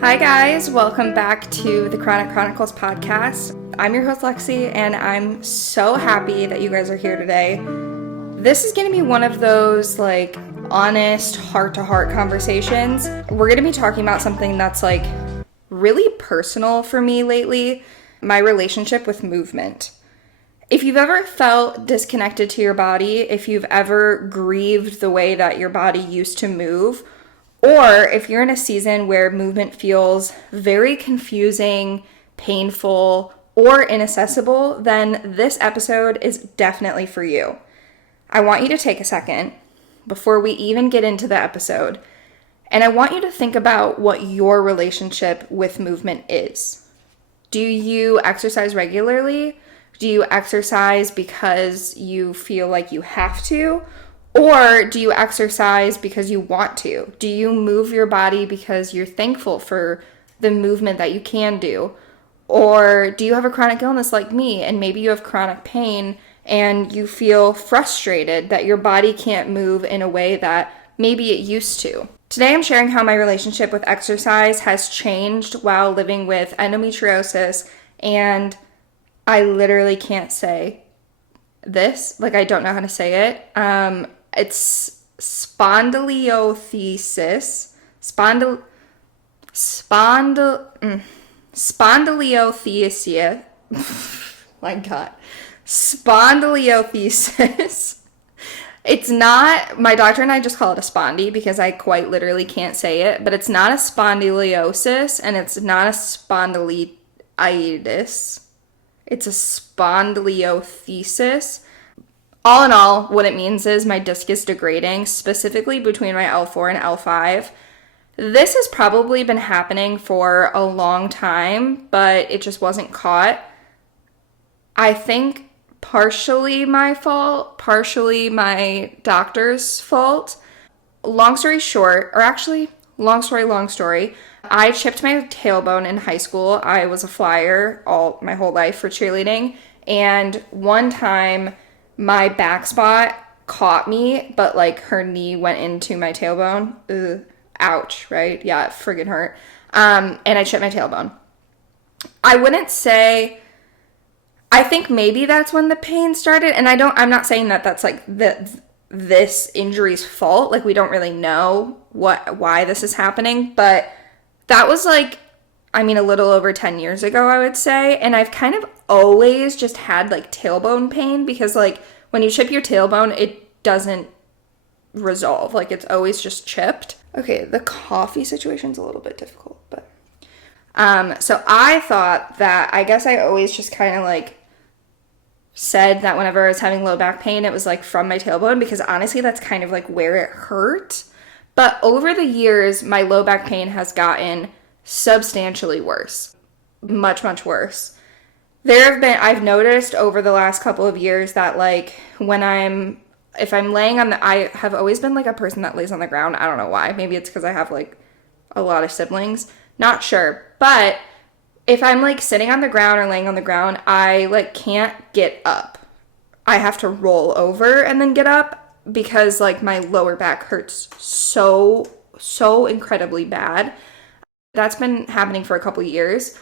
Hi guys, welcome back to the Chronic Chronicles podcast. I'm your host Lexy, and I'm so happy that you guys are here today. This is going to be one of those honest heart-to-heart conversations. We're going to be talking about something that's really personal for me lately, my relationship with movement. If you've ever felt disconnected to your body, if you've ever grieved the way that your body used to move, or if you're in a season where movement feels very confusing, painful, or inaccessible, then this episode is definitely for you. I want you to take a second before we even get into the episode, and I want you to think about what your relationship with movement is. Do you exercise regularly? Do you exercise because you feel like you have to? Or do you exercise because you want to? Do you move your body because you're thankful for the movement that you can do? Or do you have a chronic illness like me, and maybe you have chronic pain and you feel frustrated that your body can't move in a way that maybe it used to? Today I'm sharing how my relationship with exercise has changed while living with endometriosis, and I literally can't say this. I don't know how to say it. It's spondylolisthesis. Spondylolisthesis. My God. Spondylolisthesis. It's not, my doctor and I just call it a spondy because I quite literally can't say it, but it's not a spondylosis and it's not a spondylitis. It's a spondylolisthesis. All in all, what it means is my disc is degrading, specifically between my L4 and L5. This has probably been happening for a long time, but it just wasn't caught. I think partially my fault, partially my doctor's fault. Long story short, or actually, long story. I chipped my tailbone in high school. I was a flyer my whole life for cheerleading, and one time my back spot caught me, but her knee went into my tailbone. Ugh, ouch, right? Yeah, it friggin' hurt. And I chipped my tailbone. I wouldn't say, I think maybe that's when the pain started, and I'm not saying that that's this injury's fault. We don't really know why this is happening, but that was a little over 10 years ago, I would say. And I've kind of always just had tailbone pain because when you chip your tailbone, it doesn't resolve. It's always just chipped. Okay, the coffee situation's a little bit difficult, but so I thought that, I guess I always just kind of said that whenever I was having low back pain, it was from my tailbone, because honestly, that's kind of where it hurt. But over the years, my low back pain has gotten substantially worse. Much, much worse. I've noticed over the last couple of years that if I'm laying I have always been a person that lays on the ground. I don't know why. Maybe it's because I have a lot of siblings. Not sure. But if I'm sitting on the ground or laying on the ground, I can't get up. I have to roll over and then get up because my lower back hurts so incredibly bad. That's been happening for a couple years.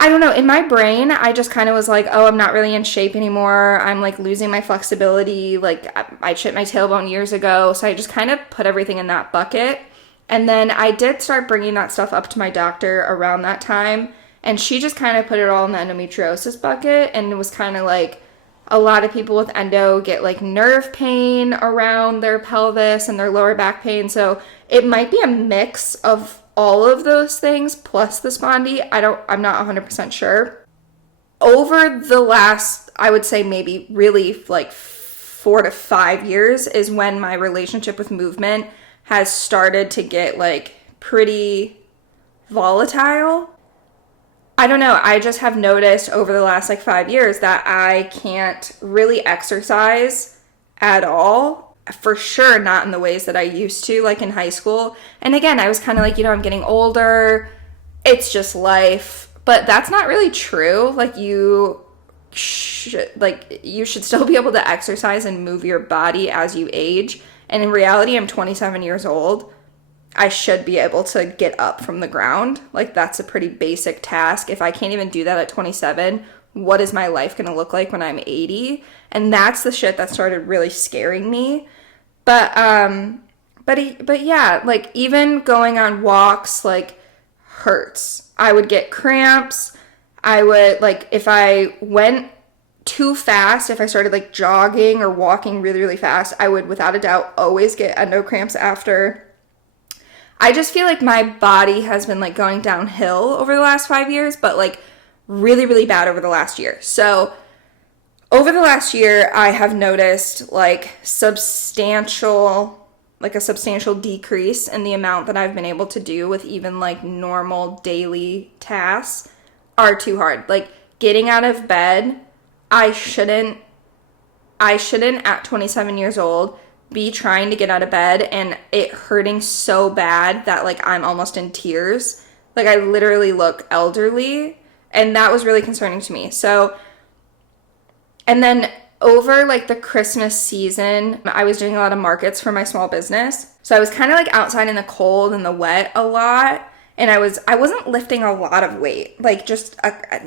I don't know, in my brain, I just kind of was oh, I'm not really in shape anymore. I'm losing my flexibility. I chipped my tailbone years ago. So I just kind of put everything in that bucket. And then I did start bringing that stuff up to my doctor around that time. And she just kind of put it all in the endometriosis bucket. And it was kind of a lot of people with endo get nerve pain around their pelvis and their lower back pain. So it might be a mix of all of those things plus the spondy. I'm not 100% sure. Over the last, I would say maybe really 4 to 5 years is when my relationship with movement has started to get pretty volatile. I don't know. I just have noticed over the last 5 years that I can't really exercise at all. For sure not in the ways that I used to, in high school. And again, I was kind of I'm getting older. It's just life. But that's not really true. You should still be able to exercise and move your body as you age. And in reality, I'm 27 years old. I should be able to get up from the ground. Like, that's a pretty basic task. If I can't even do that at 27, what is my life going to look like when I'm 80? And that's the shit that started really scaring me. But yeah, like, even going on walks, like, hurts. I would get cramps. I would, like, if I went too fast, if I started, like, jogging or walking really, really fast, I would, without a doubt, always get endo cramps after. I just feel like my body has been, like, going downhill over the last 5 years, but, like, really, really bad over the last year. So over the last year, I have noticed, like, a substantial decrease in the amount that I've been able to do with even, like, normal daily tasks are too hard. Like, getting out of bed, I shouldn't at 27 years old be trying to get out of bed and it hurting so bad that, like, I'm almost in tears. Like, I literally look elderly, and that was really concerning to me. So, and then over, like, the Christmas season, I was doing a lot of markets for my small business. So I was kind of, like, outside in the cold and the wet a lot, and I wasn't lifting a lot of weight. Like, just,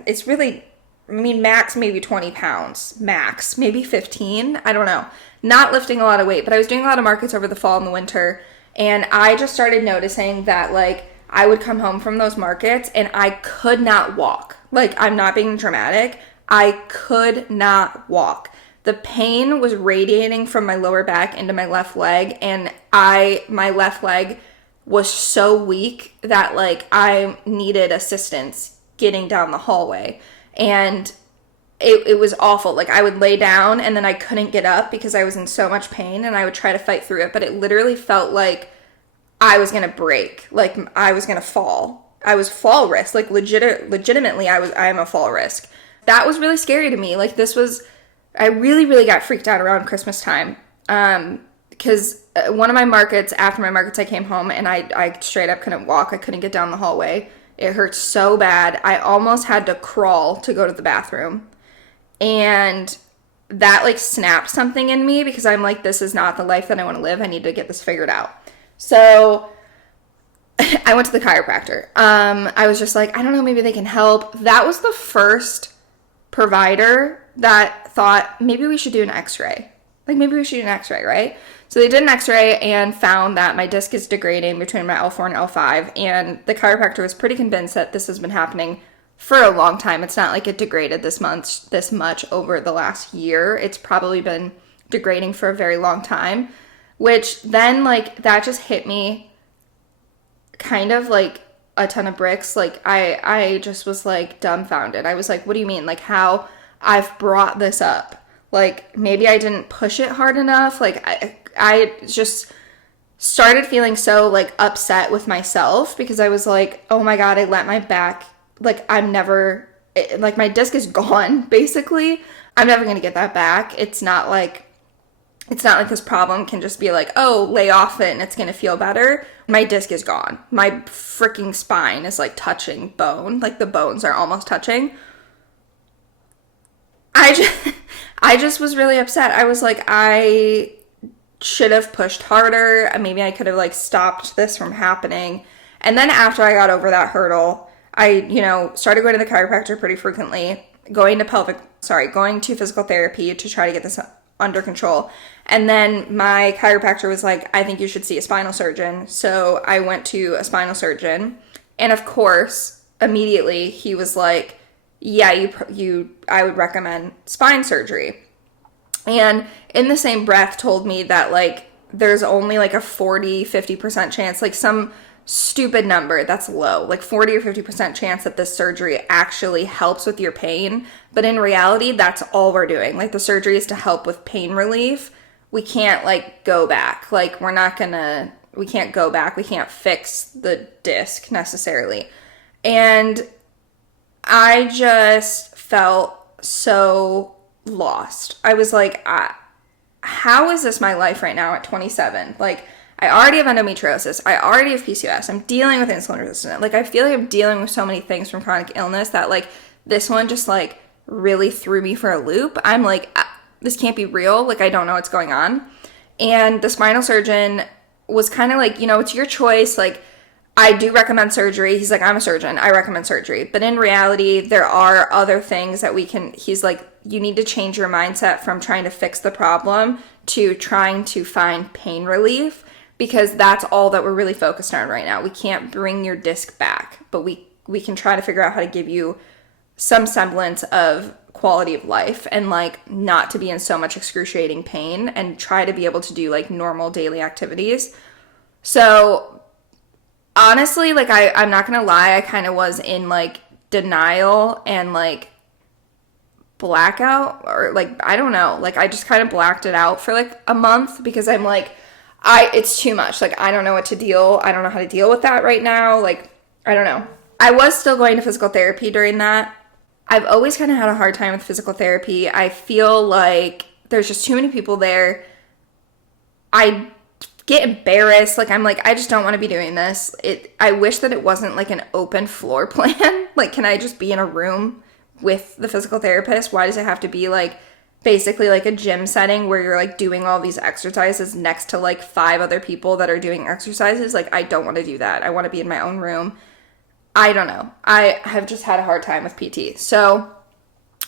it's really, I mean, max maybe 20 pounds, max, maybe 15, I don't know. Not lifting a lot of weight, but I was doing a lot of markets over the fall and the winter, and I just started noticing that, like, I would come home from those markets and I could not walk. Like, I'm not being dramatic. I could not walk. The pain was radiating from my lower back into my left leg, and my left leg was so weak that, like, I needed assistance getting down the hallway. And it was awful. Like, I would lay down and then I couldn't get up because I was in so much pain, and I would try to fight through it, but it literally felt like I was going to break. Like, I was going to fall. I was fall risk. Like, legitimately, I am a fall risk. That was really scary to me. Like, I really, really got freaked out around Christmas time. Because one of my markets, after my markets, I came home and I straight up couldn't walk. I couldn't get down the hallway. It hurt so bad. I almost had to crawl to go to the bathroom. And that, like, snapped something in me because I'm like, this is not the life that I want to live. I need to get this figured out. So I went to the chiropractor. I was just like, I don't know, maybe they can help. That was the first provider that thought, maybe we should do an x-ray. Like, maybe we should do an x-ray, right? So they did an x-ray and found that my disc is degrading between my L4 and L5. And the chiropractor was pretty convinced that this has been happening for a long time. It's not like it degraded this much over the last year. It's probably been degrading for a very long time, which then, like, that just hit me kind of like a ton of bricks. Like, I just was, like, dumbfounded. I was like, what do you mean? Like, how I've brought this up? Like, maybe I didn't push it hard enough. Like, I just started feeling so, like, upset with myself because I was like, oh my God, I let my back, like, my disc is gone, basically. I'm never going to get that back. It's not like this problem can just be like, oh, lay off it and it's going to feel better. My disc is gone. My freaking spine is, like, touching bone. Like, the bones are almost touching. I just was really upset. I was like, I should have pushed harder. Maybe I could have, like, stopped this from happening. And then after I got over that hurdle, I, started going to the chiropractor pretty frequently, going to physical therapy to try to get this under control. And then my chiropractor was like, I think you should see a spinal surgeon. So I went to a spinal surgeon. And of course, immediately he was like, yeah, I would recommend spine surgery. And in the same breath told me that, like, there's only, like, a 40-50% chance, like, some stupid number that's low, like 40 or 50% chance that this surgery actually helps with your pain. But in reality, that's all we're doing. Like, the surgery is to help with pain relief. We can't, like, go back. Like, we can't go back. We can't fix the disc necessarily. And I just felt so lost. I was like, how is this my life right now at 27? Like, I already have endometriosis. I already have PCOS. I'm dealing with insulin resistance. Like, I feel like I'm dealing with so many things from chronic illness that, like, this one just, like, really threw me for a loop. I'm like, this can't be real. Like, I don't know what's going on. And the spinal surgeon was kind of like, it's your choice. Like, I do recommend surgery. He's like, I'm a surgeon. I recommend surgery. But in reality, there are other things that he's like, you need to change your mindset from trying to fix the problem to trying to find pain relief, because that's all that we're really focused on right now. We can't bring your disc back, but we can try to figure out how to give you some semblance of quality of life and like not to be in so much excruciating pain and try to be able to do like normal daily activities. So honestly, like I'm not gonna lie, I kind of was in like denial and like blackout, or like, I don't know, like I just kind of blacked it out for like a month because I'm like, it's too much. Like, I don't know I don't know how to deal with that right now. Like, I don't know. I was still going to physical therapy during that. I've always kind of had a hard time with physical therapy. I feel like there's just too many people there. I get embarrassed. Like, I'm like, I just don't want to be doing this. I wish that it wasn't like an open floor plan. Like, can I just be in a room with the physical therapist? Why does it have to be like basically like a gym setting where you're like doing all these exercises next to like 5 other people that are doing exercises? Like, I don't want to do that. I want to be in my own room. I don't know. I have just had a hard time with PT. So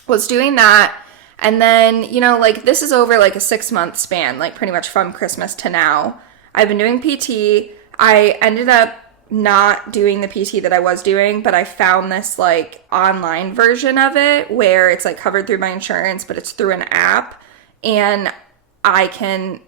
was doing that. And then, like this is over like a 6-month span, like pretty much from Christmas to now. I've been doing PT. I ended up not doing the PT that I was doing, but I found this like online version of it where it's like covered through my insurance, but it's through an app, and I can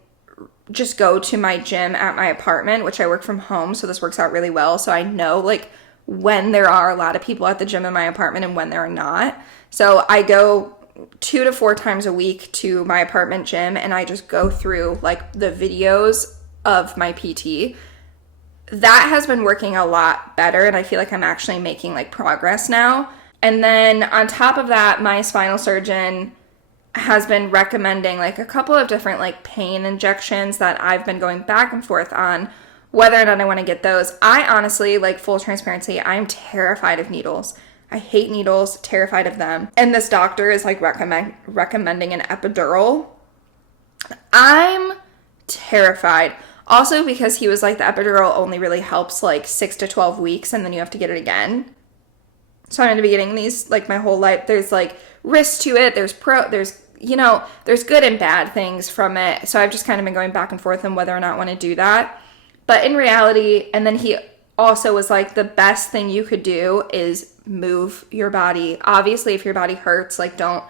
just go to my gym at my apartment, which I work from home. So this works out really well. So I know like when there are a lot of people at the gym in my apartment and when there are not. So I go 2 to 4 times a week to my apartment gym, and I just go through like the videos of my PT. That has been working a lot better, and I feel like I'm actually making like progress now. And then on top of that, my spinal surgeon has been recommending like a couple of different like pain injections that I've been going back and forth on whether or not I want to get those. I honestly, like full transparency, I'm terrified of needles. I hate needles, terrified of them. And this doctor is like recommending an epidural. I'm terrified. Also because he was like, the epidural only really helps like 6 to 12 weeks and then you have to get it again. So I'm going to be getting these like my whole life. There's like risks to it. There's there's good and bad things from it. So I've just kind of been going back and forth on whether or not I want to do that. But in reality, and then he also was like, the best thing you could do is move your body. Obviously, if your body hurts, like don't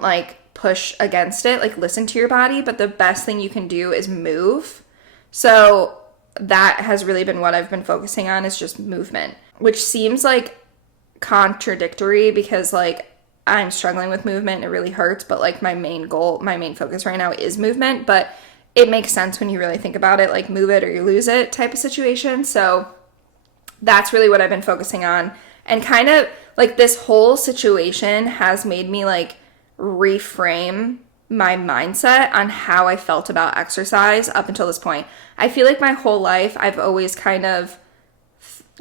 like push against it, like listen to your body, but the best thing you can do is move. So that has really been what I've been focusing on, is just movement, which seems like contradictory because like I'm struggling with movement and it really hurts, but like my main focus right now is movement. But it makes sense when you really think about it, like move it or you lose it type of situation. So that's really what I've been focusing on. And kind of like this whole situation has made me like reframe my mindset on how I felt about exercise up until this point. I feel like my whole life I've always kind of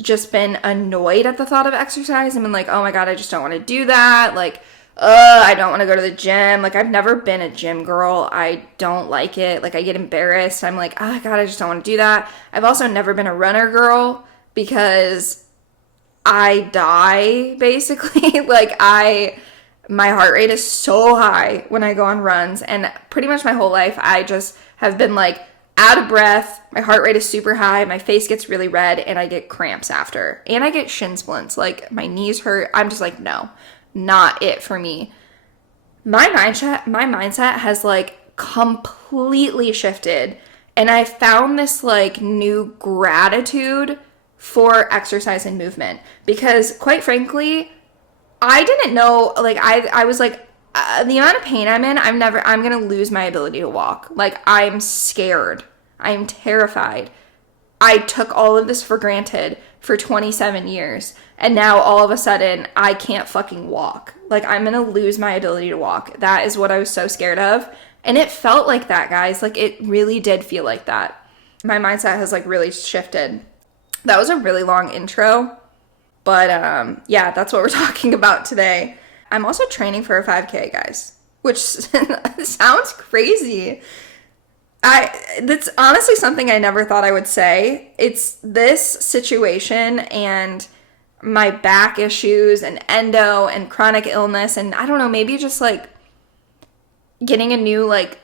just been annoyed at the thought of exercise. I've been like, oh my God, I just don't want to do that. Like, I don't want to go to the gym. Like, I've never been a gym girl. I don't like it. Like, I get embarrassed. I'm like, oh God, I just don't want to do that. I've also never been a runner girl because I die, basically. Like, my heart rate is so high when I go on runs. And pretty much my whole life, I just have been like out of breath. My heart rate is super high. My face gets really red and I get cramps after. And I get shin splints. Like, my knees hurt. I'm just like, no. Not it for me. My mindset has like completely shifted, and I found this like new gratitude for exercise and movement, because quite frankly, I didn't know, like I was like, the amount of pain I'm in, I'm gonna lose my ability to walk. Like, I'm scared. I'm terrified. I took all of this for granted for 27 years. And now all of a sudden I can't fucking walk. Like, I'm going to lose my ability to walk. That is what I was so scared of. And it felt like that, guys. Like, it really did feel like that. My mindset has like really shifted. That was a really long intro. But yeah, that's what we're talking about today. I'm also training for a 5K, guys, which sounds crazy. That's honestly something I never thought I would say. It's this situation and my back issues and endo and chronic illness, and I don't know, maybe just like getting a new like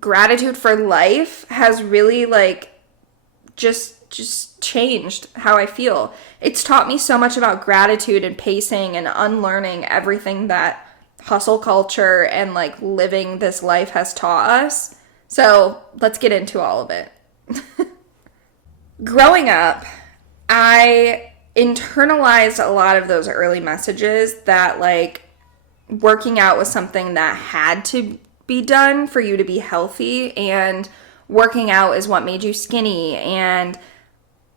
gratitude for life has really like just changed how I feel. It's taught me so much about gratitude and pacing and unlearning everything that hustle culture and like living this life has taught us. So let's get into all of it. Growing up, I internalized a lot of those early messages that like working out was something that had to be done for you to be healthy, and working out is what made you skinny. And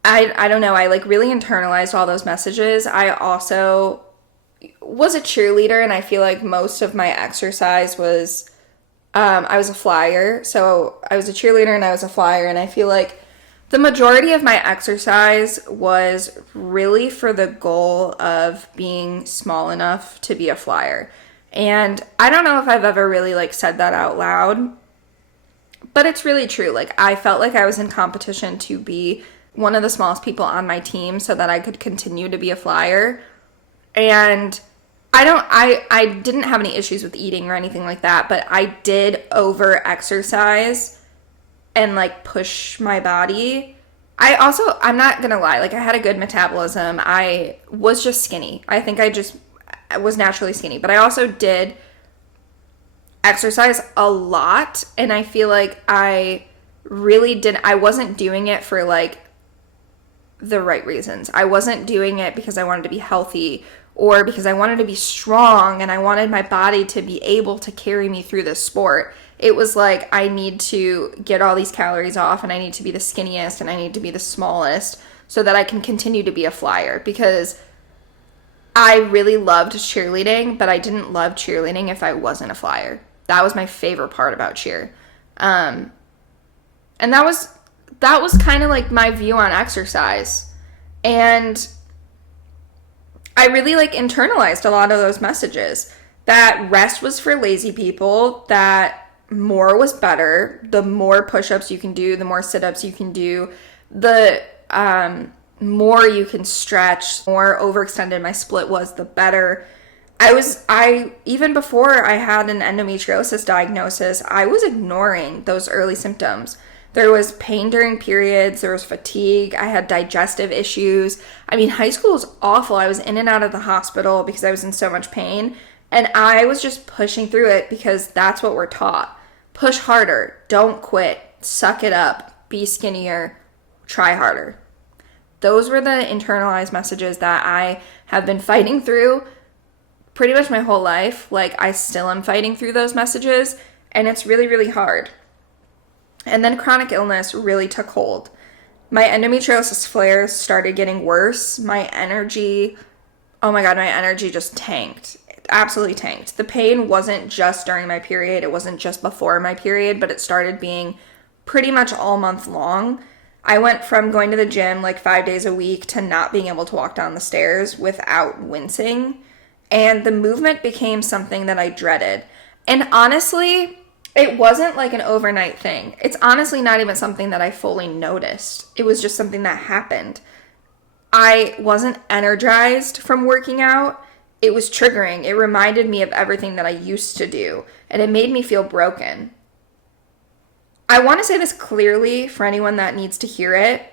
I don't know, I like really internalized all those messages. I also was a cheerleader, and I feel like most of my exercise was I was a flyer. So I was a cheerleader and I was a flyer, and I feel like the majority of my exercise was really for the goal of being small enough to be a flyer. And I don't know if I've ever really like said that out loud, but it's really true. Like I felt like I was in competition to be one of the smallest people on my team so that I could continue to be a flyer. And I didn't have any issues with eating or anything like that, but I did over exercise and like push my body. I'm not gonna lie, like I had a good metabolism. I was just skinny. I think I was naturally skinny, but I also did exercise a lot, and I feel like I wasn't doing it for like the right reasons. I wasn't doing it because I wanted to be healthy or because I wanted to be strong and I wanted my body to be able to carry me through this sport. It was like, I need to get all these calories off and I need to be the skinniest and I need to be the smallest so that I can continue to be a flyer, because I really loved cheerleading, but I didn't love cheerleading if I wasn't a flyer. That was my favorite part about cheer. And that was kind of like my view on exercise. And I really like internalized a lot of those messages, that rest was for lazy people, that more was better. The more push-ups you can do, the more sit-ups you can do, the more you can stretch, more overextended my split was, the better. Even before I had an endometriosis diagnosis, I was ignoring those early symptoms. There was pain during periods, there was fatigue, I had digestive issues. I mean, high school was awful. I was in and out of the hospital because I was in so much pain, and I was just pushing through it because that's what we're taught. Push harder, don't quit, suck it up, be skinnier, try harder. Those were the internalized messages that I have been fighting through pretty much my whole life. Like, I still am fighting through those messages, and it's really, really hard. And then chronic illness really took hold. My endometriosis flares started getting worse. My energy just tanked. It absolutely tanked. The pain wasn't just during my period. It wasn't just before my period, but it started being pretty much all month long. I went from going to the gym like 5 days a week to not being able to walk down the stairs without wincing. And the movement became something that I dreaded. And honestly, it wasn't like an overnight thing. It's honestly not even something that I fully noticed. It was just something that happened. I wasn't energized from working out. It was triggering. It reminded me of everything that I used to do, and it made me feel broken. I want to say this clearly for anyone that needs to hear it.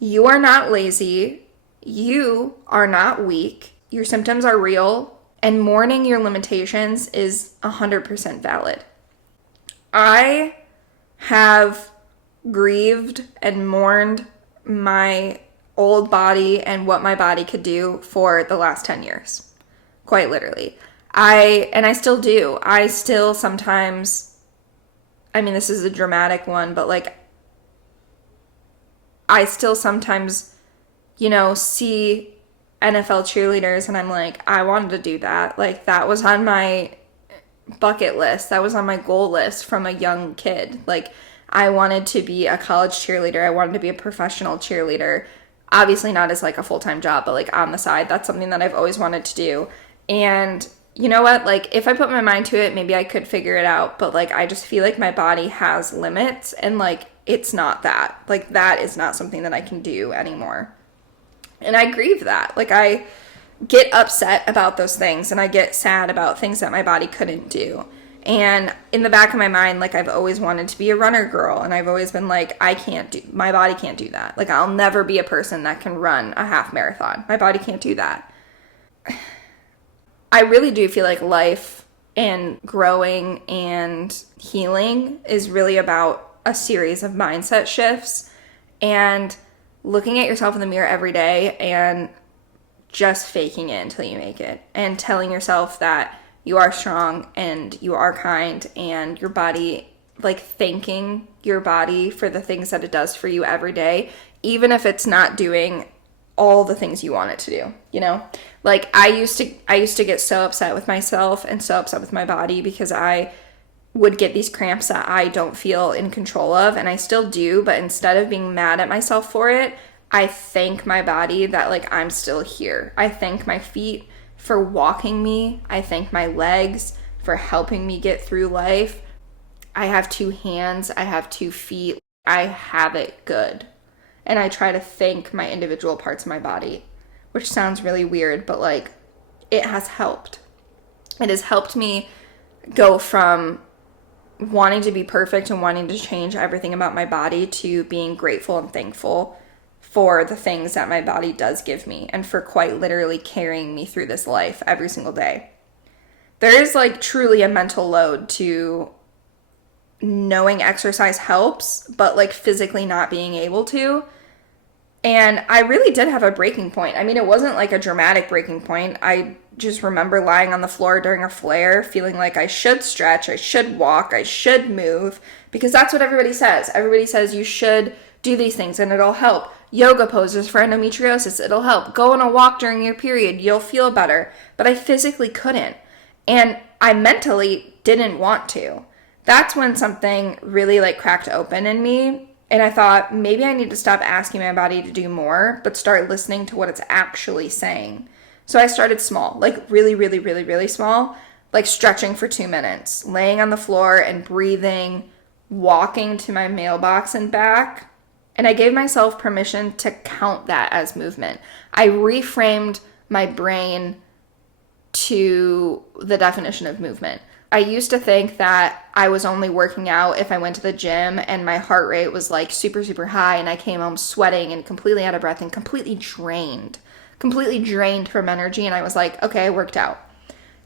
You are not lazy. You are not weak. Your symptoms are real, and mourning your limitations is 100% valid. I have grieved and mourned my old body and what my body could do for the last 10 years. Quite literally. I still do. I still sometimes, this is a dramatic one, but like, I still sometimes, see NFL cheerleaders and I'm like, I wanted to do that. Like, that was on my bucket list. That was on my goal list from a young kid. Like, I wanted to be a college cheerleader. I wanted to be a professional cheerleader. Obviously not as like a full-time job, but like on the side. That's something that I've always wanted to do. And you know what, like if I put my mind to it, maybe I could figure it out, but like I just feel like my body has limits, and like it's not that. Like that is not something that I can do anymore. And I grieve that. Like I get upset about those things, and I get sad about things that my body couldn't do. And in the back of my mind, like I've always wanted to be a runner girl, and I've always been like, my body can't do that. Like I'll never be a person that can run a half marathon. My body can't do that. I really do feel like life and growing and healing is really about a series of mindset shifts and looking at yourself in the mirror every day and just faking it until you make it, and telling yourself that you are strong and you are kind, and your body, like thanking your body for the things that it does for you every day, even if it's not doing all the things you want it to do, you know? Like I used to get so upset with myself and so upset with my body because I would get these cramps that I don't feel in control of, and I still do, but instead of being mad at myself for it, I thank my body that like I'm still here. I thank my feet for walking me. I thank my legs for helping me get through life. I have 2 hands, I have 2 feet. I have it good. And I try to thank my individual parts of my body, which sounds really weird, but like it has helped. It has helped me go from wanting to be perfect and wanting to change everything about my body to being grateful and thankful for the things that my body does give me, and for quite literally carrying me through this life every single day. There is like truly a mental load to knowing exercise helps, but like physically not being able to. And I really did have a breaking point. I mean, it wasn't like a dramatic breaking point. I just remember lying on the floor during a flare, feeling like I should stretch, I should walk, I should move, because that's what everybody says. Everybody says you should do these things and it'll help. Yoga poses for endometriosis, it'll help. Go on a walk during your period, you'll feel better. But I physically couldn't. And I mentally didn't want to. That's when something really like cracked open in me. And I thought maybe I need to stop asking my body to do more, but start listening to what it's actually saying. So I started small, like really, really, really, really small, like stretching for 2 minutes, laying on the floor and breathing, walking to my mailbox and back. And I gave myself permission to count that as movement. I reframed my brain to the definition of movement. I used to think that I was only working out if I went to the gym and my heart rate was like super, super high and I came home sweating and completely out of breath and completely drained from energy. And I was like, okay, I worked out.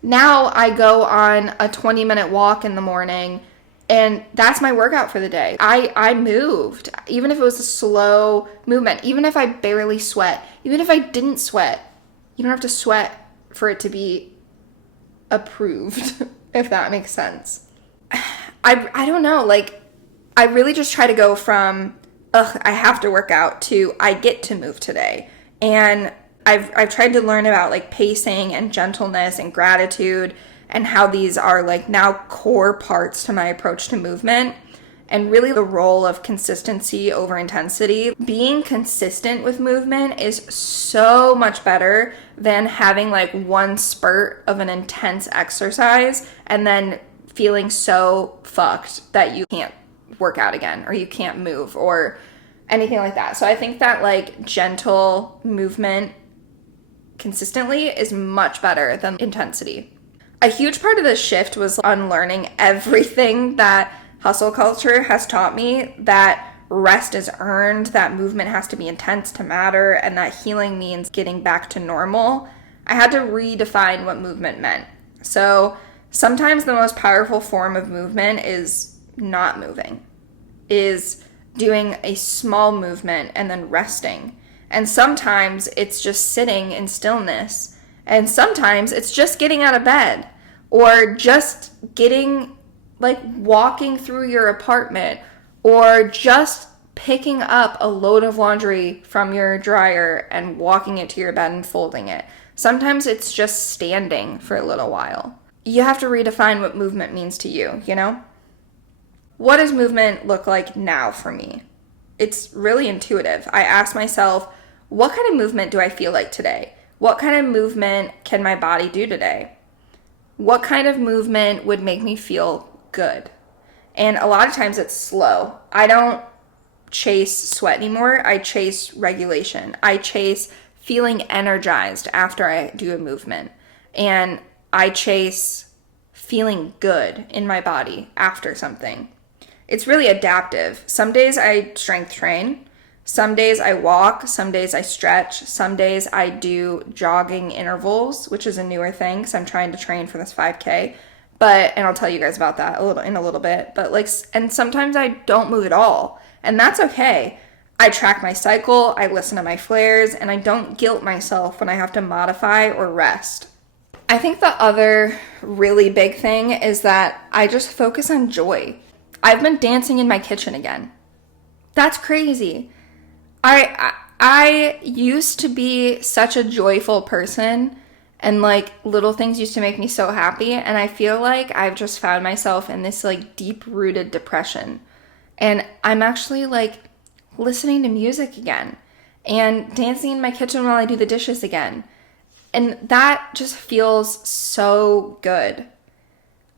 Now I go on a 20-minute walk in the morning, and that's my workout for the day. I moved, even if it was a slow movement, even if I barely sweat, even if I didn't sweat. You don't have to sweat for it to be approved, if that makes sense. I don't know, like, I really just try to go from, I have to work out, to I get to move today. And I've tried to learn about like pacing and gentleness and gratitude, and how these are like now core parts to my approach to movement, and really the role of consistency over intensity. Being consistent with movement is so much better than having like one spurt of an intense exercise and then feeling so fucked that you can't work out again, or you can't move, or anything like that. So I think that like gentle movement consistently is much better than intensity. A huge part of this shift was unlearning everything that hustle culture has taught me, that rest is earned, that movement has to be intense to matter, and that healing means getting back to normal. I had to redefine what movement meant. So sometimes the most powerful form of movement is not moving, is doing a small movement and then resting. And sometimes it's just sitting in stillness. And sometimes it's just getting out of bed, or just getting, like, walking through your apartment, or just picking up a load of laundry from your dryer and walking it to your bed and folding it. Sometimes it's just standing for a little while. You have to redefine what movement means to you, you know? What does movement look like now for me? It's really intuitive. I ask myself, what kind of movement do I feel like today? What kind of movement can my body do today? what kind of movement would make me feel good? And a lot of times it's slow. I don't chase sweat anymore. I chase regulation. I chase feeling energized after I do a movement. And I chase feeling good in my body after something. It's really adaptive. Some days I strength train. Some days I walk. Some days I stretch. Some days I do jogging intervals, which is a newer thing because I'm trying to train for this 5K. And I'll tell you guys about that in a little bit. And sometimes I don't move at all. And that's okay. I track my cycle, I listen to my flares, and I don't guilt myself when I have to modify or rest. I think the other really big thing is that I just focus on joy. I've been dancing in my kitchen again. That's crazy. I used to be such a joyful person, and like little things used to make me so happy, and I feel like I've just found myself in this like deep-rooted depression. And I'm actually like listening to music again and dancing in my kitchen while I do the dishes again. And that just feels so good.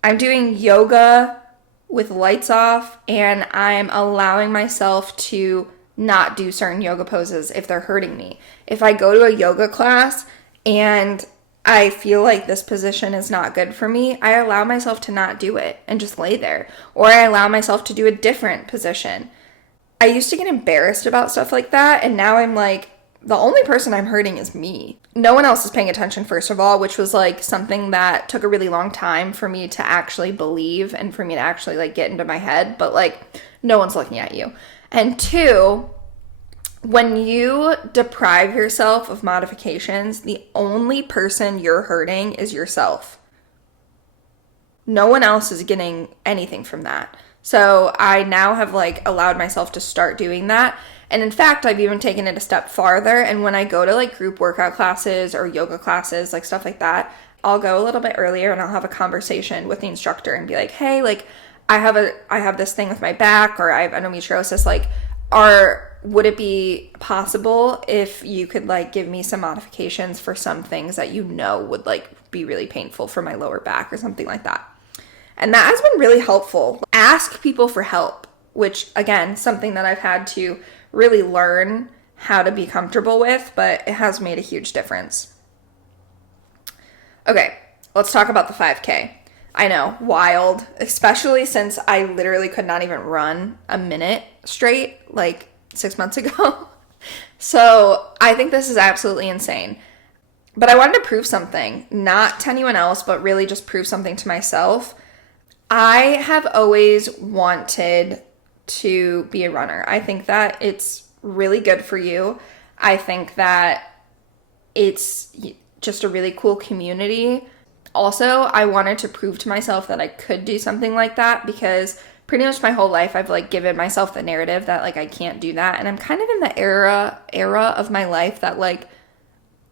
I'm doing yoga with lights off, and I'm allowing myself to not do certain yoga poses if they're hurting me. If I go to a yoga class and I feel like this position is not good for me, I allow myself to not do it and just lay there. Or I allow myself to do a different position. I used to get embarrassed about stuff like that, and now I'm like, the only person I'm hurting is me. No one else is paying attention, first of all, which was like something that took a really long time for me to actually believe and for me to actually like get into my head, but like no one's looking at you. And two, when you deprive yourself of modifications, the only person you're hurting is yourself. No one else is getting anything from that. So I now have like allowed myself to start doing that. And in fact, I've even taken it a step farther. And when I go to like group workout classes or yoga classes, like stuff like that, I'll go a little bit earlier and I'll have a conversation with the instructor and be like, hey, like I have this thing with my back, or I have endometriosis, like would it be possible if you could like give me some modifications for some things that you know would like be really painful for my lower back or something like that. And that has been really helpful. Ask people for help, which again, something that I've had to really learn how to be comfortable with, but it has made a huge difference. Okay, let's talk about the 5K. I know, wild, especially since I literally could not even run a minute straight like 6 months ago. So I think this is absolutely insane. But I wanted to prove something, not to anyone else, but really just prove something to myself. I have always wanted to be a runner. I think that it's really good for you. I think that it's just a really cool community. Also, I wanted to prove to myself that I could do something like that, because pretty much my whole life I've like given myself the narrative that like I can't do that. And I'm kind of in the era of my life that like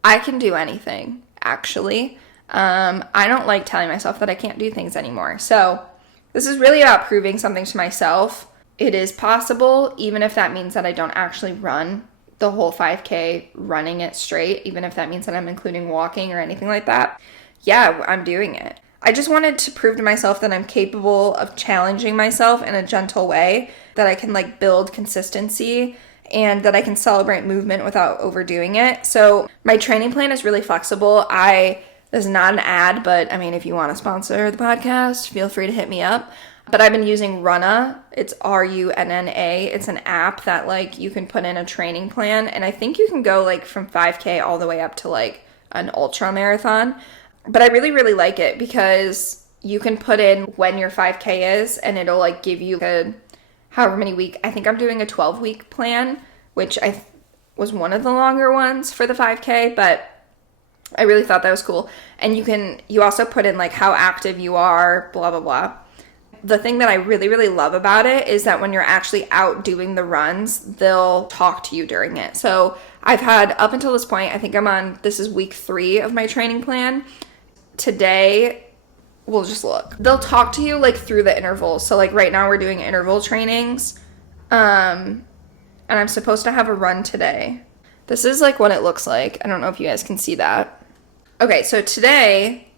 I can do anything, actually. I don't like telling myself that I can't do things anymore. So this is really about proving something to myself. It is possible, even if that means that I don't actually run the whole 5K running it straight, even if that means that I'm including walking or anything like that. Yeah, I'm doing it. I just wanted to prove to myself that I'm capable of challenging myself in a gentle way, that I can like build consistency, and that I can celebrate movement without overdoing it. So my training plan is really flexible. This is not an ad, but I mean, if you want to sponsor the podcast, feel free to hit me up. But I've been using Runna. It's RUNNA. It's an app that like you can put in a training plan, and I think you can go like from 5K all the way up to like an ultra marathon. But I really, really like it because you can put in when your 5K is, and it'll like give you however many week. I think I'm doing a 12-week plan, which was one of the longer ones for the 5K, but I really thought that was cool. And you also put in like how active you are, blah, blah, blah. The thing that I really, really love about it is that when you're actually out doing the runs, they'll talk to you during it. So I've had, up until this point, I think this is week 3 of my training plan. Today, we'll just look. They'll talk to you like through the intervals. So like right now we're doing interval trainings. And I'm supposed to have a run today. This is like what it looks like. I don't know if you guys can see that. Okay, so today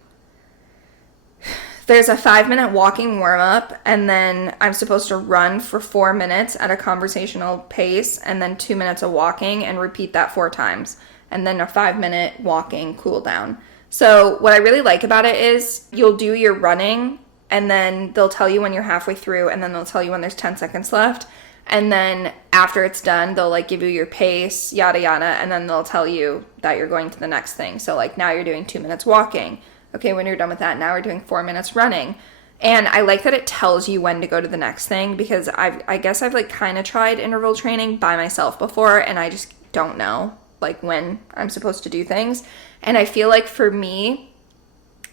There's a 5-minute walking warm up, and then I'm supposed to run for 4 minutes at a conversational pace, and then 2 minutes of walking, and repeat that 4 times. And then a 5-minute walking cool down. So what I really like about it is you'll do your running, and then they'll tell you when you're halfway through, and then they'll tell you when there's 10 seconds left. And then after it's done, they'll like give you your pace, yada yada, and then they'll tell you that you're going to the next thing. So like now you're doing 2 minutes walking. Okay, when you're done with that, now we're doing 4 minutes running. And I like that it tells you when to go to the next thing, because I guess I've like kind of tried interval training by myself before, and I just don't know like when I'm supposed to do things. And I feel like for me,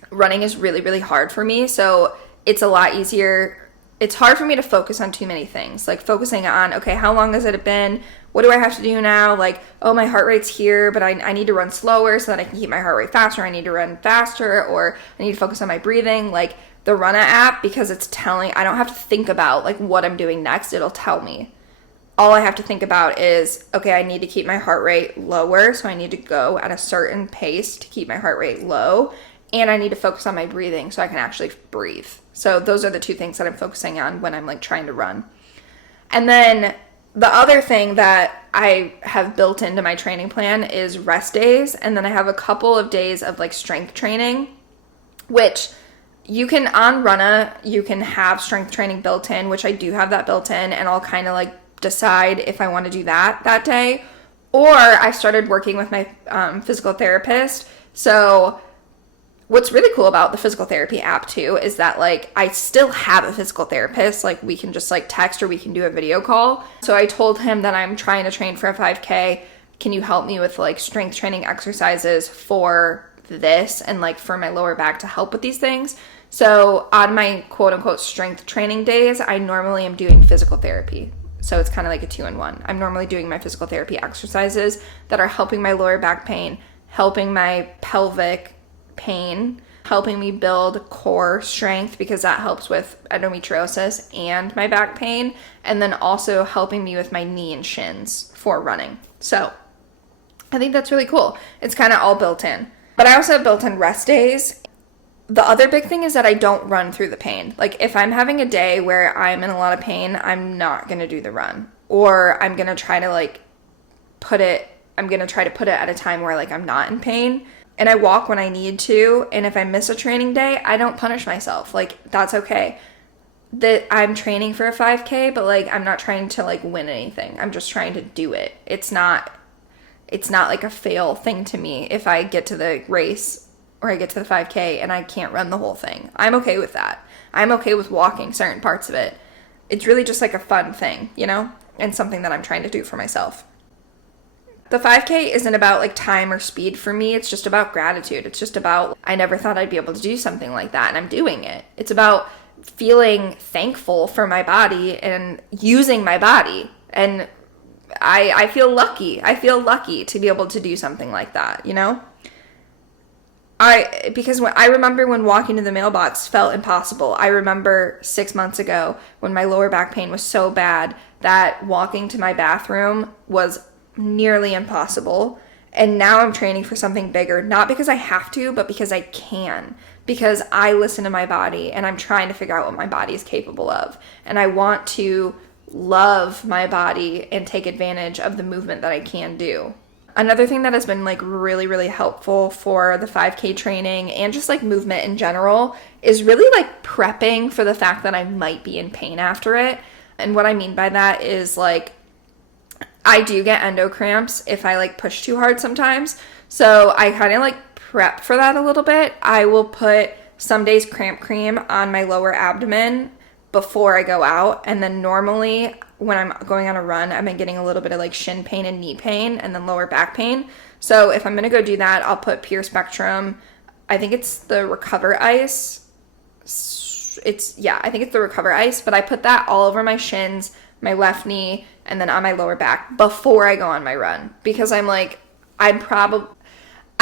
running is really, really hard for me. So it's a lot easier. It's hard for me to focus on too many things, like focusing on, okay, how long has it been? What do I have to do now? Like, oh, my heart rate's here, but I need to run slower so that I can keep my heart rate faster. I need to run faster, or I need to focus on my breathing. Like the Runna app, because it's telling, I don't have to think about like what I'm doing next. It'll tell me. All I have to think about is, okay, I need to keep my heart rate lower, so I need to go at a certain pace to keep my heart rate low, and I need to focus on my breathing so I can actually breathe. So those are the 2 things that I'm focusing on when I'm like trying to run. And then the other thing that I have built into my training plan is rest days, and then I have a couple of days of like strength training, which you can, on Runna, you can have strength training built in, which I do have that built in, and I'll kind of like decide if I want to do that day. Or I started working with my physical therapist. So what's really cool about the physical therapy app too is that like I still have a physical therapist. Like we can just like text, or we can do a video call. So I told him that I'm trying to train for a 5K. Can you help me with like strength training exercises for this and like for my lower back to help with these things? So on my quote unquote strength training days, I normally am doing physical therapy. So it's kind of like a 2-in-1. I'm normally doing my physical therapy exercises that are helping my lower back pain, helping my pelvic pain, helping me build core strength, because that helps with endometriosis and my back pain, and then also helping me with my knee and shins for running. So I think that's really cool. It's kind of all built in. But I also have built in rest days. The other big thing is that I don't run through the pain. Like if I'm having a day where I'm in a lot of pain, I'm not going to do the run. Or I'm going to try to like put it at a time where like I'm not in pain. And I walk when I need to. And if I miss a training day, I don't punish myself. Like that's okay. That I'm training for a 5K, but like I'm not trying to like win anything. I'm just trying to do it. It's not like a fail thing to me if I get to the race or I get to the 5K and I can't run the whole thing. I'm okay with that. I'm okay with walking certain parts of it. It's really just like a fun thing, you know, and something that I'm trying to do for myself. The 5K isn't about like time or speed for me. It's just about gratitude. It's just about, I never thought I'd be able to do something like that, and I'm doing it. It's about feeling thankful for my body and using my body. And I feel lucky. I feel lucky to be able to do something like that, you know? Because I remember when walking to the mailbox felt impossible. I remember 6 months ago when my lower back pain was so bad that walking to my bathroom was nearly impossible. And now I'm training for something bigger, not because I have to, but because I can. Because I listen to my body and I'm trying to figure out what my body is capable of. And I want to love my body and take advantage of the movement that I can do. Another thing that has been like really, really helpful for the 5K training and just like movement in general is really like prepping for the fact that I might be in pain after it. And what I mean by that is like, I do get endo cramps if I like push too hard sometimes. So I kind of like prep for that a little bit. I will put some days cramp cream on my lower abdomen before I go out. And then normally when I'm going on a run, I've been getting a little bit of like shin pain and knee pain and then lower back pain. So if I'm going to go do that, I'll put Pure Spectrum. I think it's the Recover Ice. I think it's the Recover Ice, but I put that all over my shins, my left knee, and then on my lower back before I go on my run, because I'm like, I'm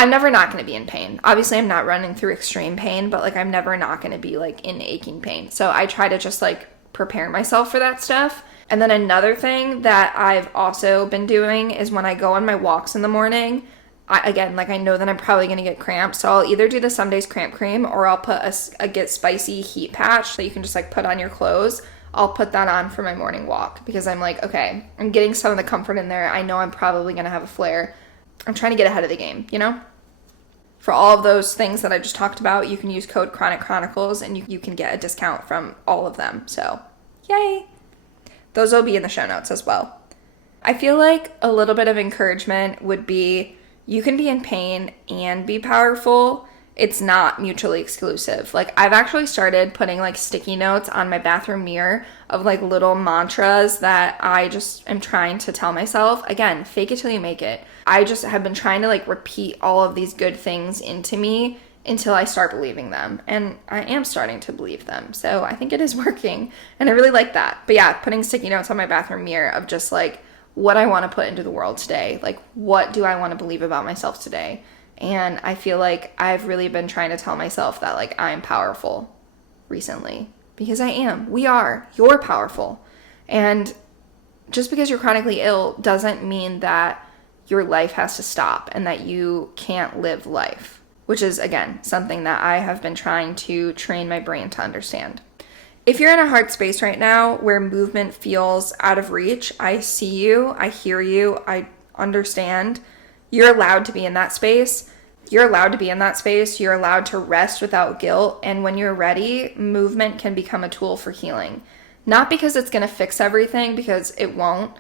never not going to be in pain. Obviously, I'm not running through extreme pain, but like I'm never not going to be like in aching pain. So I try to just like prepare myself for that stuff. And then another thing that I've also been doing is when I go on my walks in the morning, again, like I know that I'm probably going to get cramps. So I'll either do the Some Days Cramp Cream or I'll put a Get Spicy heat patch that you can just like put on your clothes. I'll put that on for my morning walk because I'm like, okay, I'm getting some of the comfort in there. I know I'm probably going to have a flare. I'm trying to get ahead of the game, you know? For all of those things that I just talked about, you can use code Chronic Chronicles and you can get a discount from all of them. So, yay! Those will be in the show notes as well. I feel like a little bit of encouragement would be you can be in pain and be powerful. It's not mutually exclusive. Like I've actually started putting like sticky notes on my bathroom mirror of like little mantras that I just am trying to tell myself. Again, fake it till you make it. I just have been trying to like repeat all of these good things into me until I start believing them. And I am starting to believe them. So I think it is working. And I really like that. But yeah, putting sticky notes on my bathroom mirror of just like what I want to put into the world today. Like what do I want to believe about myself today? And I feel like I've really been trying to tell myself that like I'm powerful recently because I am. We are. You're powerful. And just because you're chronically ill doesn't mean that your life has to stop and that you can't live life, which is, again, something that I have been trying to train my brain to understand. If you're in a hard space right now where movement feels out of reach, I see you, I hear you, I understand. You're allowed to be in that space. You're allowed to be in that space. You're allowed to rest without guilt. And when you're ready, movement can become a tool for healing. Not because it's going to fix everything, because it won't,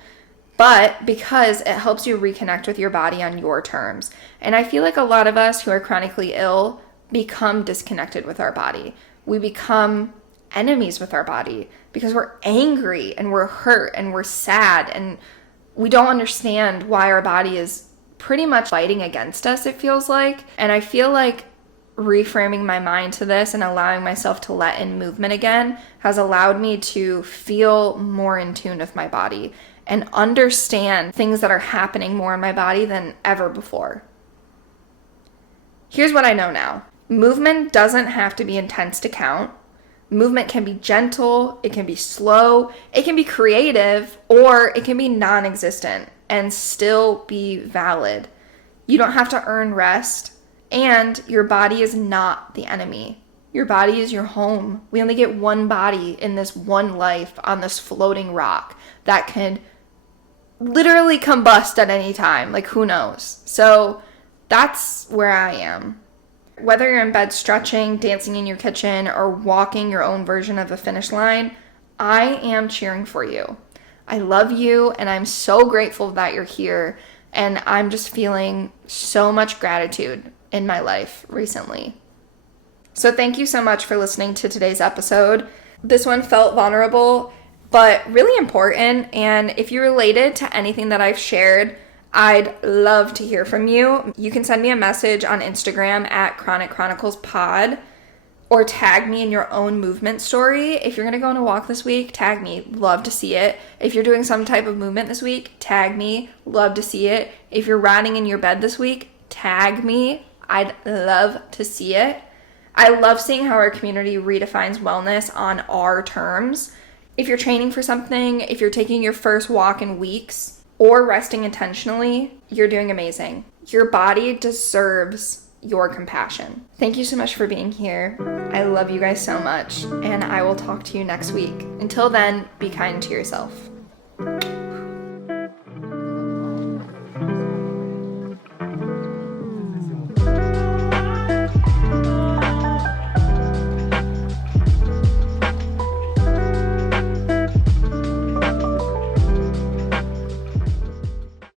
but because it helps you reconnect with your body on your terms. And I feel like a lot of us who are chronically ill become disconnected with our body. We become enemies with our body because we're angry and we're hurt and we're sad and we don't understand why our body is pretty much fighting against us, it feels like. And I feel like reframing my mind to this and allowing myself to let in movement again has allowed me to feel more in tune with my body and understand things that are happening more in my body than ever before. Here's what I know now. Movement doesn't have to be intense to count. Movement can be gentle, it can be slow, it can be creative, or it can be non-existent and still be valid. You don't have to earn rest, and your body is not the enemy. Your body is your home. We only get one body in this one life on this floating rock that can literally combust at any time. Like, who knows? So that's where I am. Whether you're in bed stretching, dancing in your kitchen, or walking your own version of the finish line, I am cheering for you. I love you, and I'm so grateful that you're here, and I'm just feeling so much gratitude in my life recently. So thank you so much for listening to today's episode. This one felt vulnerable, but really important, and if you related to anything that I've shared, I'd love to hear from you. You can send me a message on Instagram at Chronic Chronicles Pod, or tag me in your own movement story. If you're going to go on a walk this week, tag me. Love to see it. If you're doing some type of movement this week, tag me. Love to see it. If you're riding in your bed this week, tag me. I'd love to see it. I love seeing how our community redefines wellness on our terms. If you're training for something, if you're taking your first walk in weeks, or resting intentionally, you're doing amazing. Your body deserves your compassion. Thank you so much for being here. I love you guys so much, and I will talk to you next week. Until then, be kind to yourself.